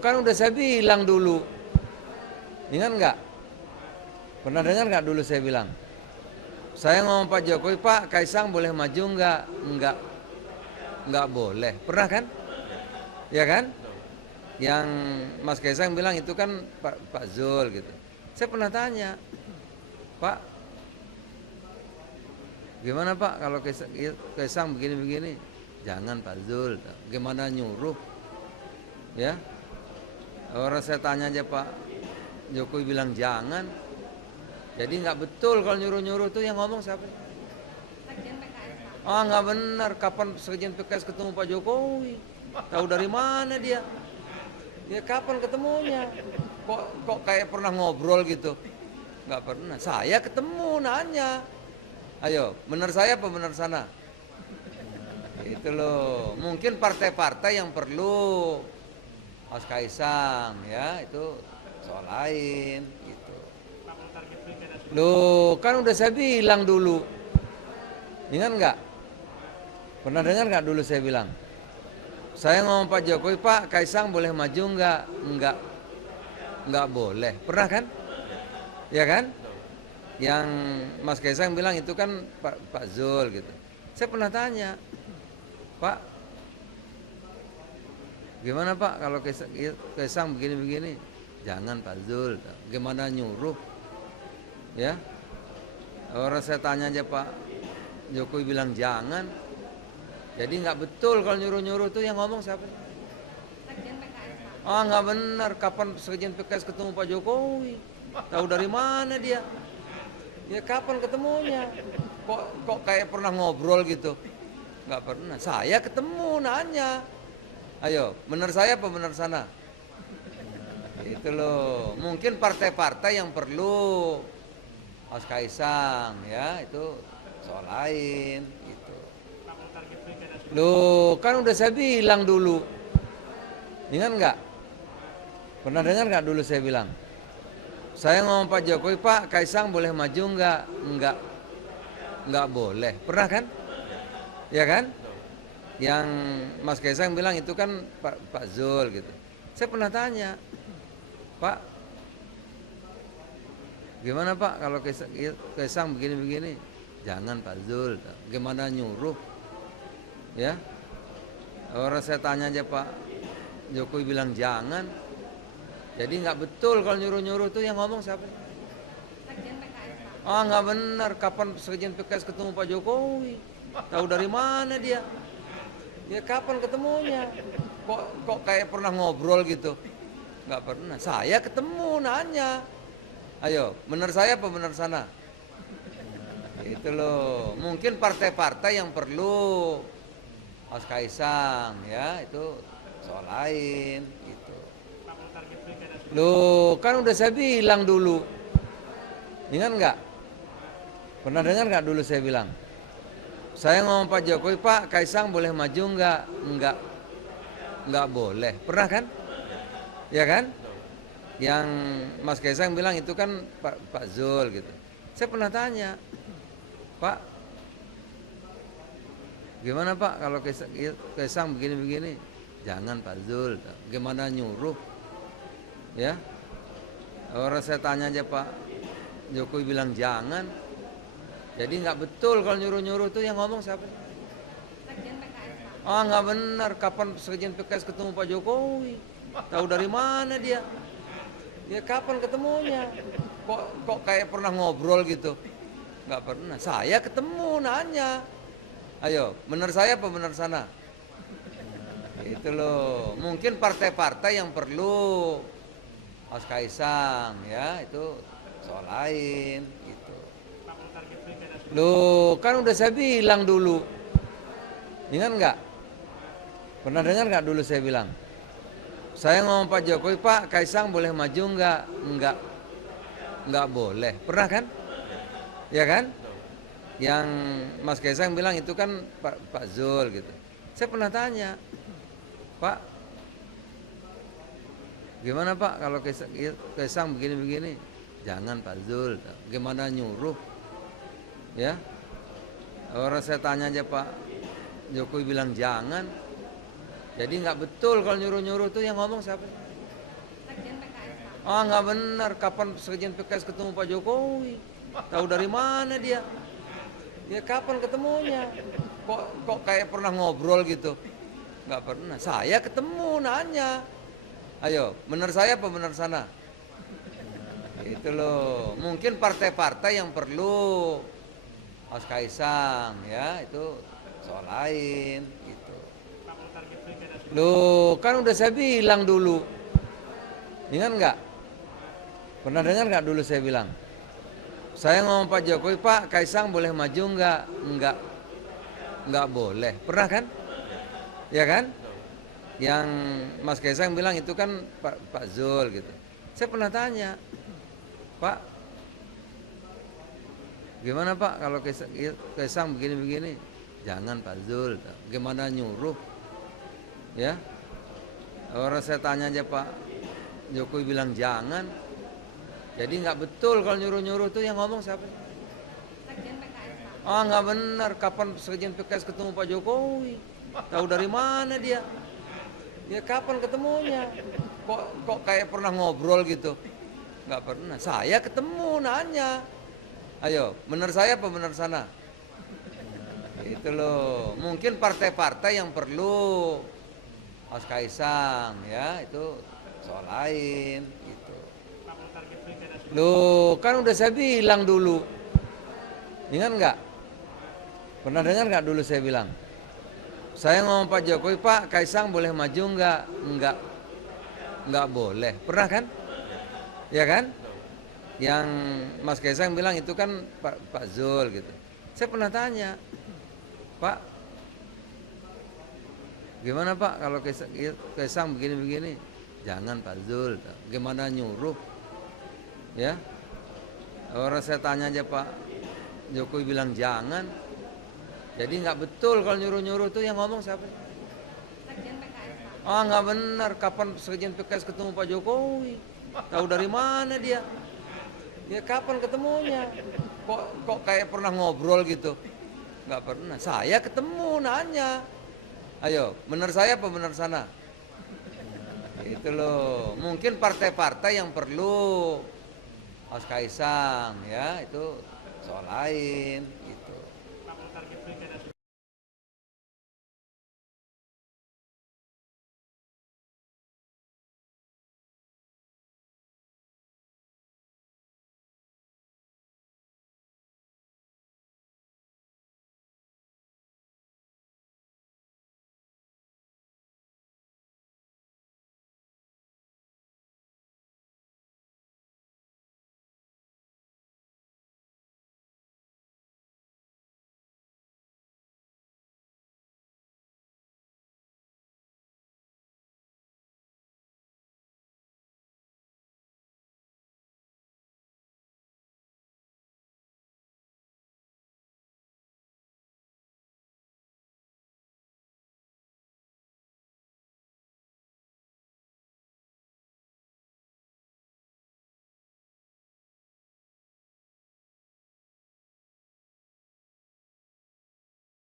kan udah saya bilang dulu. Ingat nggak? Pernah dengar nggak dulu saya bilang? Saya ngomong Pak Jokowi, Pak Kaisang boleh maju nggak? Nggak boleh. Pernah kan? Ya kan? Yang Mas Kaisang bilang itu kan Pak Zul gitu. Saya pernah tanya, Pak, gimana Pak kalau Kaisang begini-begini? Jangan Pak Zul. Gimana nyuruh? Ya, orang saya tanya aja Pak Jokowi bilang jangan. Jadi nggak betul kalau nyuruh-nyuruh tuh yang ngomong siapa? Sekjen PKS, Pak. Ah nggak benar. Kapan Sekjen PKS ketemu Pak Jokowi? Tahu dari mana dia? Ya kapan ketemunya? Kok kayak pernah ngobrol gitu? Nggak pernah. Saya ketemu nanya. Ayo, benar saya apa benar sana? Itu loh. Mungkin partai-partai yang perlu Mas Kaisang ya itu soal lain gitu. Loh, kan udah saya bilang dulu. Ingat nggak? Pernah dengar nggak dulu saya bilang? Saya ngomong Pak Jokowi, Pak Kaisang boleh maju nggak? Nggak boleh. Pernah kan? Ya kan? Yang Mas Kaisang bilang itu kan Pak Zul gitu. Saya pernah tanya, Pak, gimana Pak kalau Kaisang begini-begini? Jangan Pak Zul. Gimana nyuruh? Ya, orang saya tanya aja Pak Jokowi bilang jangan. Jadi nggak betul kalau nyuruh-nyuruh tuh yang ngomong siapa? Sekjen PKS, Pak. Ah nggak benar. Kapan Sekjen PKS ketemu Pak Jokowi? Tahu dari mana dia? Ya kapan ketemunya? Kok kayak pernah ngobrol gitu? Nggak pernah. Saya ketemu nanya. Ayo, benar saya apa benar sana? Itu loh. Mungkin partai-partai yang perlu Mas Kaisang ya itu soal lain gitu. Loh, kan udah saya bilang dulu. Ingat nggak? Pernah dengar nggak dulu saya bilang? Saya ngomong Pak Jokowi, Pak Kaisang boleh maju nggak? Nggak boleh. Pernah kan? Ya kan? Yang Mas Kaisang bilang itu kan Pak Zul gitu. Saya pernah tanya, Pak, gimana Pak kalau Kaisang begini-begini? Jangan Pak Zul. Gimana nyuruh? Ya, orang saya tanya aja Pak Jokowi bilang jangan. Jadi nggak betul kalau nyuruh-nyuruh tuh yang ngomong siapa? Sekjen PKS, Pak. Ah nggak benar. Kapan Sekjen PKS ketemu Pak Jokowi? Tahu dari mana dia? Ya kapan ketemunya? Kok kayak pernah ngobrol gitu? Nggak pernah. Saya ketemu nanya. Ayo, benar saya apa benar sana? Itu loh. Mungkin partai-partai yang perlu Mas Kaisang ya itu soal lain gitu. Loh, kan udah saya bilang dulu. Ingat nggak? Pernah dengar nggak dulu saya bilang? Saya ngomong Pak Jokowi, Pak Kaisang boleh maju nggak boleh. Pernah kan? Ya kan? Yang Mas Kaisang bilang itu kan Pak Zul gitu. Saya pernah tanya, Pak, gimana Pak kalau Kaisang begini-begini? Jangan Pak Zul. Gimana nyuruh? Ya, orang saya tanya aja Pak Jokowi bilang jangan. Jadi nggak betul kalau nyuruh-nyuruh tuh yang ngomong siapa? Sekjen PKS, Pak. Ah nggak benar. Kapan Sekjen PKS ketemu Pak Jokowi? Tahu dari mana dia? Ya kapan ketemunya? Kok kayak pernah ngobrol gitu? Nggak pernah. Saya ketemu nanya. Ayo, benar saya apa benar sana? Itu loh. Mungkin partai-partai yang perlu Mas Kaisang ya itu soal lain gitu. Loh, kan udah saya bilang dulu. Ingat nggak? Pernah dengar nggak dulu saya bilang? Saya ngomong Pak Jokowi, Pak Kaisang boleh maju nggak boleh. Pernah kan? Ya kan? Yang Mas Kaisang bilang itu kan Pak Zul gitu. Saya pernah tanya, Pak, gimana Pak kalau Kaisang begini-begini? Jangan Pak Zul. Gimana nyuruh? Ya, orang saya tanya aja Pak Jokowi bilang jangan. Jadi nggak betul kalau nyuruh-nyuruh tuh yang ngomong siapa? Ah, nggak benar. Kapan sekjen PKS ketemu Pak Jokowi? Tahu dari mana dia? Ya kapan ketemunya? Kok kayak pernah ngobrol gitu? Nggak pernah. Saya ketemu nanya. Ayo, benar saya apa benar sana? Itu loh. Mungkin partai-partai yang perlu Mas Kaisang ya, itu soal lain gitu. Loh, kan udah saya bilang dulu. Ingat nggak? Pernah dengar nggak dulu saya bilang? Saya ngomong Pak Jokowi, Pak Kaisang boleh maju nggak? Nggak boleh. Pernah kan? Ya kan? Yang Mas Kaisang bilang itu kan Pak Zul gitu. Saya pernah tanya, Pak, gimana Pak kalau Kaisang begini-begini? Jangan Pak Zul. Gimana nyuruh? Ya, orang saya tanya aja Pak Jokowi bilang jangan. Jadi nggak betul kalau nyuruh-nyuruh tuh yang ngomong siapa? Sekjen PKS, Pak. Ah, nggak benar. Kapan sekjen PKS ketemu Pak Jokowi? Tahu dari mana dia? Ya kapan ketemunya? Kok kayak pernah ngobrol gitu? Nggak pernah. Saya ketemu nanya. Ayo, benar saya apa benar sana? Itu loh. Mungkin partai-partai yang perlu Mas Kaisang ya, itu soal lain gitu. Loh, kan udah saya bilang dulu. Ingat nggak? Pernah dengar nggak dulu saya bilang? Saya ngomong Pak Jokowi, Pak Kaisang boleh maju nggak? Nggak boleh. Pernah kan? Ya kan? Yang Mas Kaisang bilang itu kan Pak Zul gitu. Saya pernah tanya, Pak, gimana Pak kalau Kaisang begini-begini? Jangan Pak Zul. Gimana nyuruh? Ya, orang saya tanya aja Pak Jokowi bilang jangan. Jadi nggak betul kalau nyuruh-nyuruh tuh yang ngomong siapa? Sekjen PKS, Pak. Ah, nggak benar. Kapan sekjen PKS ketemu Pak Jokowi? Tahu dari mana dia? Ya kapan ketemunya? Kok kayak pernah ngobrol gitu? Nggak pernah. Saya ketemu nanya. Ayo, benar saya apa benar sana? Itu loh. Mungkin partai-partai yang perlu Mas Kaisang ya, itu soal lain gitu.